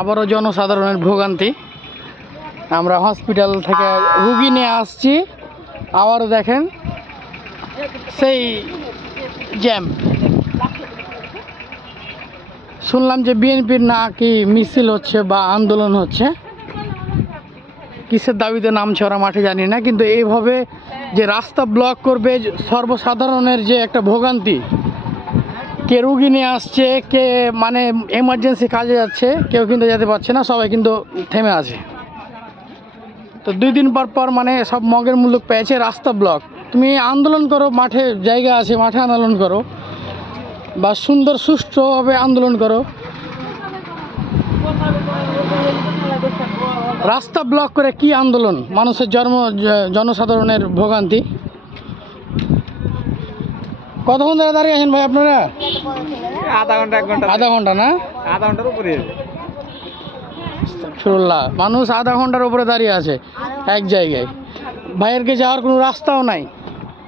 আবারও জনসাধারণের ভোগান্তি। আমরা হসপিটাল থেকে রুগী নিয়ে আসছি, আবারও দেখেন সেই জ্যাম। শুনলাম যে বিএনপির নাকি মিছিল হচ্ছে বা আন্দোলন হচ্ছে, কিসের দাবিতে নামছে ওরা মাঠে জানি না, কিন্তু এইভাবে যে রাস্তা ব্লক করবে, সর্বসাধারণের যে একটা ভোগান্তি, কে রুগী নিয়ে আসছে, কে মানে এমার্জেন্সি কাজে যাচ্ছে, কেউ কিন্তু যেতে পারছে না, সবাই কিন্তু থেমে আছে। তো 2 দিন পর পর মানে সব মগের মুলুক পেয়েছে, রাস্তা ব্লক। তুমি আন্দোলন করো, মাঠে জায়গা আছে, মাঠে আন্দোলন করো বা সুন্দর সুষ্ঠুভাবে আন্দোলন করো। রাস্তা ব্লক করে কি আন্দোলন? মানুষের জনসাধারণের ভোগান্তি। কতক্ষণ ধরে দাঁড়িয়ে আছেন ভাই আপনারা? আধা ঘন্টা 1 ঘন্টা। আধা ঘন্টা না? আধা ঘন্টার উপরে। মানুষ আধা ঘন্টার উপরে দাঁড়িয়ে আছে এক জায়গায়। ভাইয়েরকে যাওয়ার কোনো রাস্তাও নাই,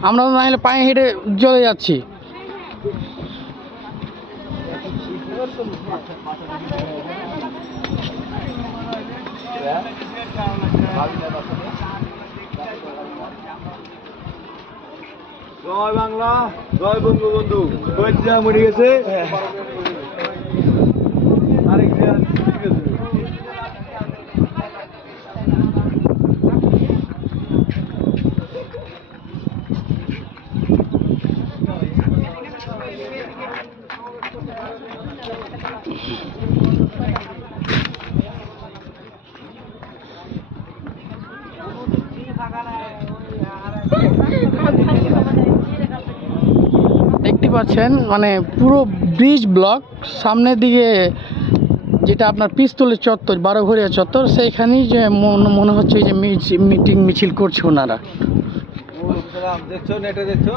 আমরা না হলে পায়ে হেঁটে চলে যাচ্ছি। জয় বাংলা, জয় বঙ্গবন্ধু। মরে গেছে। দেখতে পাচ্ছেন মানে পুরো ব্রিজ ব্লক। সামনের দিকে যেটা আপনার পিস্তলের চত্বর, 12 ঘরিয়া চত্বর, সেইখানেই যে মনে হচ্ছে যে মিটিং মিছিল করছে ওনারা। দেখছো নেটে দেখছো?